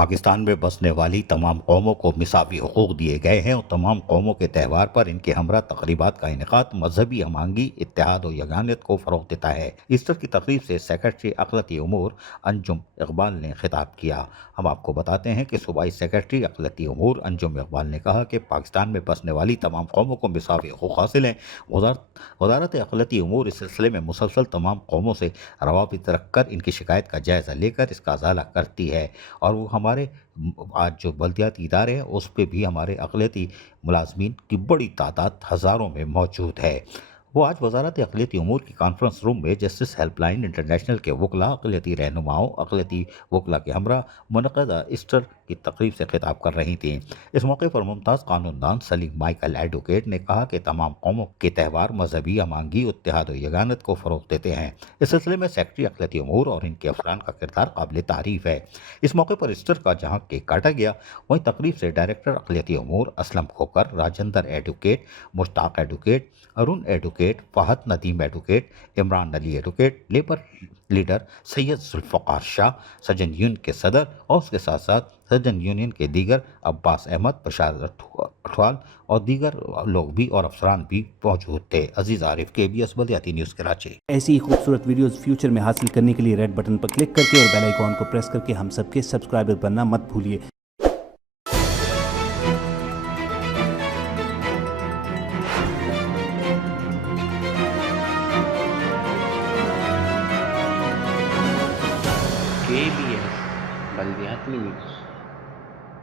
پاکستان میں بسنے والی تمام قوموں کو مساوی حقوق دیے گئے ہیں اور تمام قوموں کے تہوار پر ان کے ہمراہ تقریبات کا انعقاد مذہبی ہمانگی، اتحاد و یگانت کو فروغ دیتا ہے۔ ایسٹر کی تقریب سے سیکرٹری اقلیتی امور انجم اقبال نے خطاب کیا۔ ہم آپ کو بتاتے ہیں کہ صوبائی سیکرٹری اقلیتی امور انجم اقبال نے کہا کہ پاکستان میں بسنے والی تمام قوموں کو مساوی حقوق حاصل ہیں۔ وزارت اقلیتی امور اس سلسلے میں مسلسل تمام قوموں سے روابط رکھ کر ان کی شکایت کا جائزہ لے کر اس کا ازالہ کرتی ہے، اور وہ ہمارے آج جو بلدیاتی ادارے ہیں اس پہ بھی ہمارے اقلیتی ملازمین کی بڑی تعداد ہزاروں میں موجود ہے۔ وہ آج وزارت اقلیتی امور کی کانفرنس روم میں جسٹس ہیلپ لائن انٹرنیشنل کے وکلاء، اقلیتی رہنماؤں، اقلیتی وکلاء کے ہمراہ منعقدہ ایسٹر کی تقریب سے خطاب کر رہی تھیں۔ اس موقع پر ممتاز قانون دان سلیم مائیکل ایڈوکیٹ نے کہا کہ تمام قوموں کے تہوار مذہبی ہمانگی، اتحاد و یگانت کو فروغ دیتے ہیں۔ اس سلسلے میں سیکرٹری اقلیتی امور اور ان کے افسران کا کردار قابل تعریف ہے۔ اس موقع پر ایسٹر کا جہاں کیک کاٹا گیا، وہیں تقریب سے ڈائریکٹر اقلیتی امور Aslam Khokhar, Rajinder advocate, Mushtaq advocate, Arun advocate, Fahad Nadeem advocate, Imran Ali advocate, labour leader Syed Zulfiqar Shah, Sajjan union کے صدر اور اس کے ساتھ ساتھ سجن یونین کے دیگر عباس احمد، بشار اٹھوال اور دیگر لوگ بھی اور افسران بھی موجود تھے۔ عزیز عارف، KBS بلدیاتی نیوز کراچی۔ ایسی خوبصورت ویڈیوز فیوچر میں حاصل کرنے کے لیے ریڈ بٹن پر کلک کر کے اور بیل آئیکن کو پریس کر کے ہم سب کے سبسکرائبر بننا مت بھولیے۔ KBS بلدیاتی نیوز۔